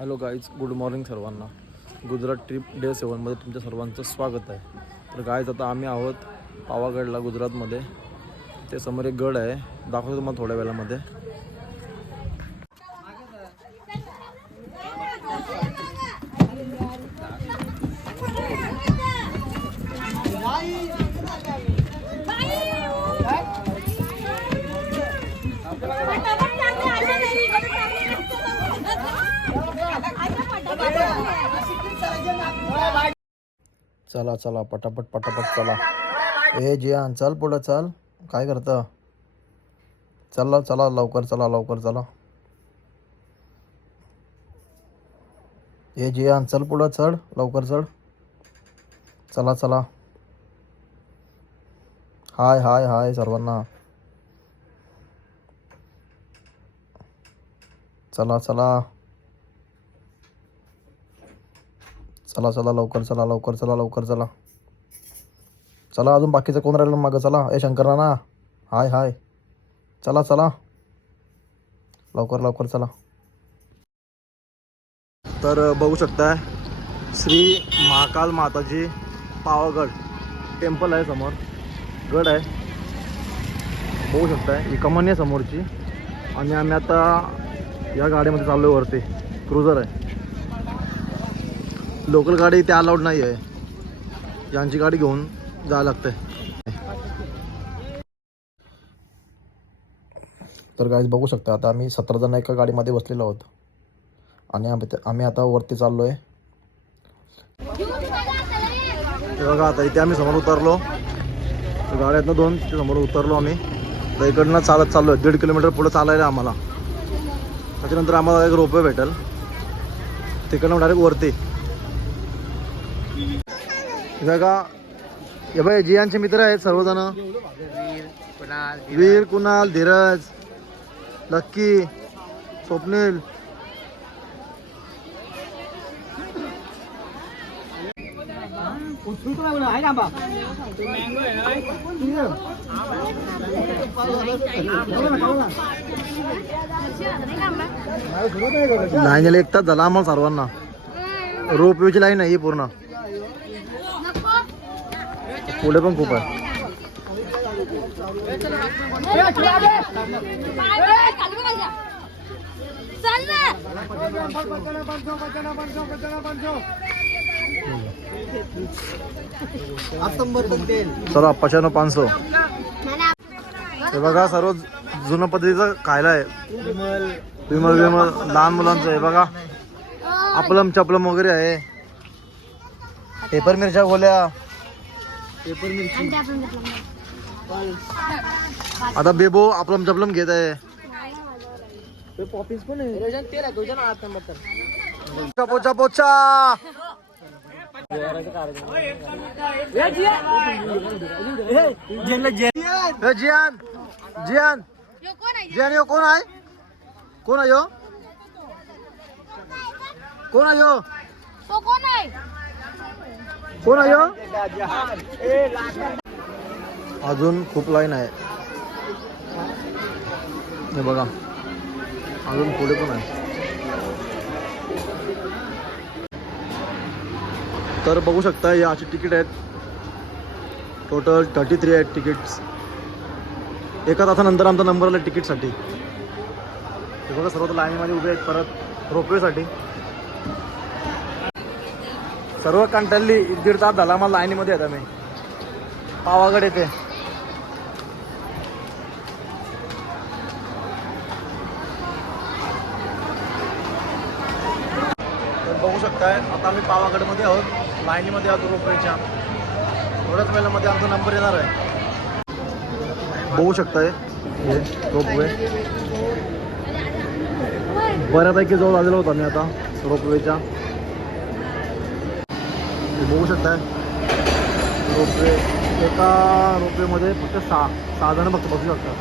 Hello guys, good morning सर्वांना. Gujarat trip day 7मध्ये तुमच्या सर्वांचं स्वागत आहे. तर गाईज, आता आम्ही आहोत पावागडला गुजरातमध्ये. ते समोर एक गड आहे, दाखवतो तुम्हाला थोड्या वेळामध्ये. चला चला पटापट पटापट चला. ए जियान, चल पुढं चल. काय करतं? चला चला लवकर चला, लवकर चला. ए जियान, चल पुढं चढ, लवकर चढ. चला चला. हाय हाय हाय सर्वांना. चला चला चला चला लवकर चला, लवकर चला, लवकर चला. चला, अजून बाकीचं कोण राहिलं मागं? चला. ए शंकर नाना, हाय हाय. चला चला लवकर लवकर चला. तर बघू शकताय, श्री महाकाल माताजी पावागड टेम्पल आहे समोर. गड आहे, बघू शकताय. ही कमान आहे समोरची. आणि आम्ही आता या गाडीमध्ये चाललो आहे वरती. क्रुझर आहे, लोकल गाडी इथे अलाउड नाही आहे. यांची गाडी घेऊन जावं लागतंय. तर गाईज बघू शकता, आता आम्ही 17 जण एका गाडीमध्ये बसलेलो आहोत. आणि आम्ही आता वरती चाललो आहे. बघा, आता इथे आम्ही समोर उतरलो. गाड्यातनं 2 समोर उतरलो आम्ही. तर इकडनं चालत चाललो आहे. 1.5 किलोमीटर पुढे चालायला आम्हाला. त्याच्यानंतर आम्हाला एक रोपवे भेटेल, तिकडनं डायरेक्ट वरती. बघा, हे बाई जियांचे मित्र आहेत सर्वजण. वीर, कुणाल, धीरज, लक्की, स्वप्नील. लाईन एक तास झाला आम्हाला सर्वांना. रोपवेची लाईन आहे ही पूर्ण. पुढे पण खूप आहे. चला 500. हे बघा, सर्व जुनं पद्धतीचं खायला आहे. विमल लहान मुलांचं आहे बघा. आपलम चपलम वगैरे आहे. पेपर मिरच्या गोल्या. आता बेबो आपलम चपलम घेत आहे. पोचा पोचा. जियान जियान जियान यो कोण आहे? कोण आहे यो? कोण आहे यो? कोण आहे यो? अजून खूप लाईन आहे. हे बघा, अजून पुढे पण आहे. तर बघू शकता, या अशी तिकीट आहेत. टोटल 33 आहेत तिकीट्स. एका तासानंतर आमचा नंबर आला तिकीटसाठी. हे बघा, सर्व लाईनीमध्ये उभे आहेत परत रोपवेसाठी. सर्व कंटाळली. 1.5 तास झाला आम्हाला लाईनीमध्ये आहेत आम्ही पावागड येथे. बघू शकताय, आता आम्ही पावागडमध्ये आहोत. लाईनीमध्ये आहोत रोपवेच्या. थोड्याच वेळामध्ये आमचा नंबर येणार आहे. बघू शकताय, हे रोपवे बऱ्यापैकी जवळ आलेलो होतो आम्ही आता रोपवेच्या. बघू शकताय रोपवे. एका रोपवेमध्ये फक्त 6 जण फक्त बसू शकतात.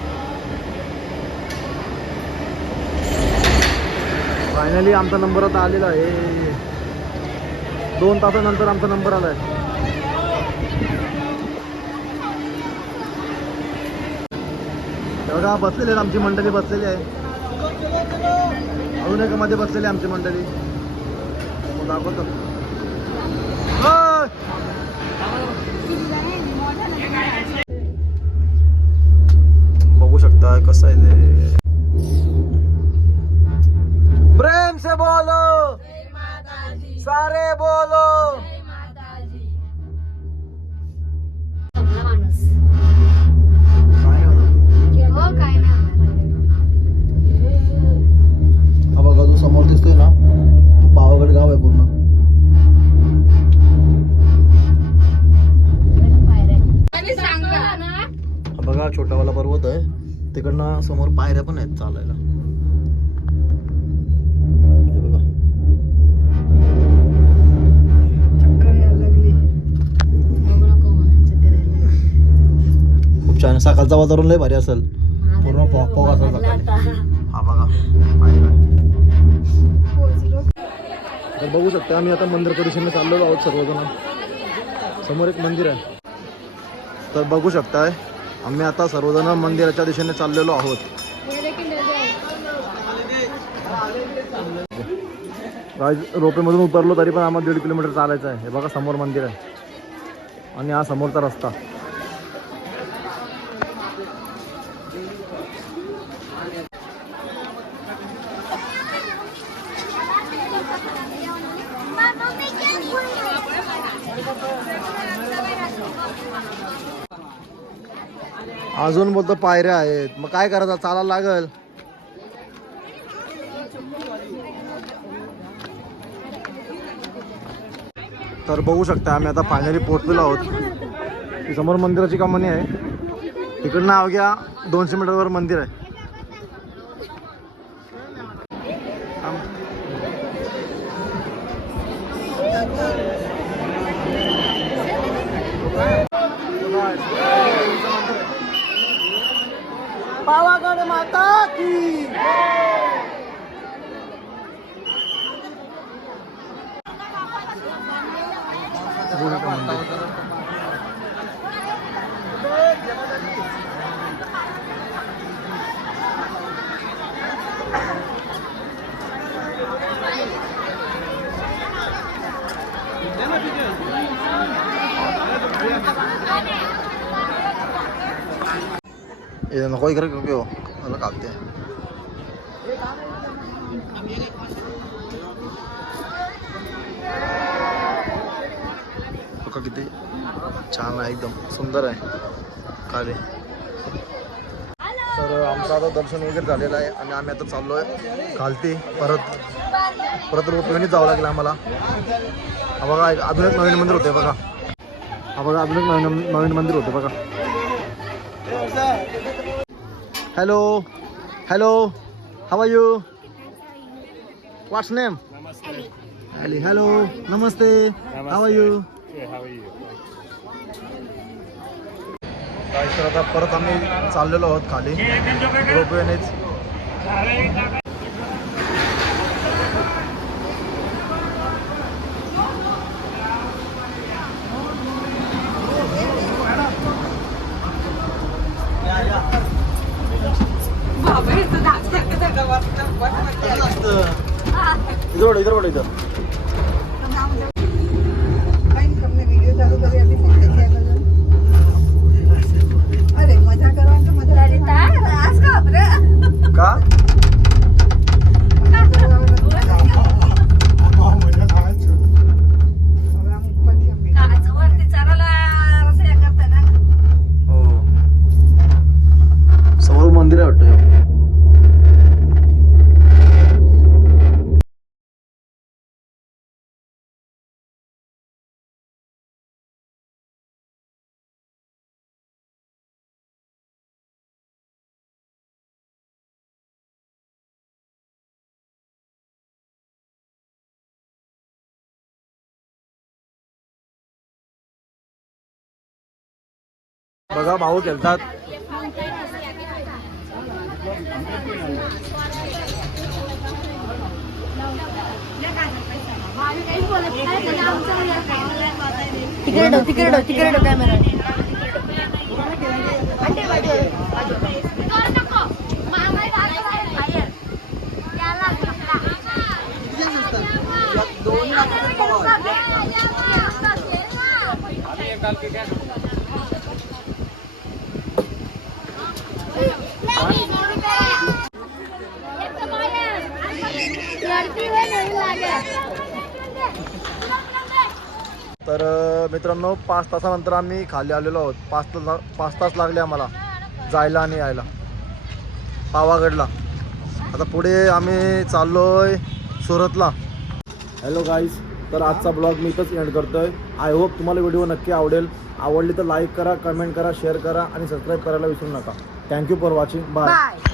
फायनली आमचा नंबर आता आलेला आहे. 2 तासानंतर आमचा नंबर आला आहे. बघा, बसलेले आमची मंडळी बसलेली आहे. अजून एकामध्ये बसलेली आमची मंडळी. दाखवतो. बघू शकता कसं आहे ते. प्रेम से बोलो सारे बोलो. हा बघा जो समोर दिसतोय ना तो पावागड गाव आहे पूर्ण. हा बघा छोटावाला पर्वत आहे तिकडनं समोर पायऱ्या पण आहेत चालायला. हे बघा खूप छान. सकाळचं वातावरण लय भारी असेल पूर्ण फॉग असेल सकाळी. हा बघा तर बघू शकता आम्ही आता मंदिर परिसराने चाललेलो आहोत सर्वजण. समोर एक मंदिर आहे तर बघू शकताय आम्ही आता सर्वजण मंदिराच्या दिशेने चाललेलो आहोत. रोपेमधून उतरलो तरी पण आम्हाला 1.5 किलोमीटर चालायचं आहे. हे बघा समोर मंदिर आहे आणि हा समोरचा रस्ता. अजून बोलतो पायऱ्या आहेत मग काय करायचं चालायला लागल. तर बघू शकता आम्ही आता फायनली पोहोचलेलो आहोत. ही समोर मंदिराची कमानी आहे तिकडनं अवघ्या 200 मीटरवर मंदिर आहे. पावागड माता की. ये नको इकडे क्यों मला कापते. बघा किती छान आहे एकदम सुंदर आहे खाली. तर आमचं आता दर्शन वगैरे झालेलं आहे आणि आम्ही आता चाललो आहे खालती. परत रोपवेनेच जावं लागेल आम्हाला. हा बघा अजून एक नवीन मंदिर होते बघा. हा बघा अजून एक नवीन मंदिर होते बघा. Hello hello how are you what's name. Hello नमस्ते हाव आर यू. तर आता परत आम्ही चाललेलो आहोत खाली रोपवेनेच. इधर इधर अरे मजा का समोर मंदिर आहे वाटतं. बघा भाऊ खेळतात. तिकडे कॅमेरा. तर मित्रांनो 5 तासानंतर आम्ही खाली आलेलो आहोत. 5 तास लागले आम्हाला जायला आणि यायला पावागडला. आता पुढे आम्ही चाललोय सुरतला. हॅलो गाईज, तर आजचा ब्लॉग मी इथंच एंड करतोय. आय होप तुम्हाला व्हिडिओ नक्की आवडली तर लाईक करा, कमेंट करा, शेअर करा आणि सबस्क्राईब करायला विसरू नका. Thank you for watching. बाय.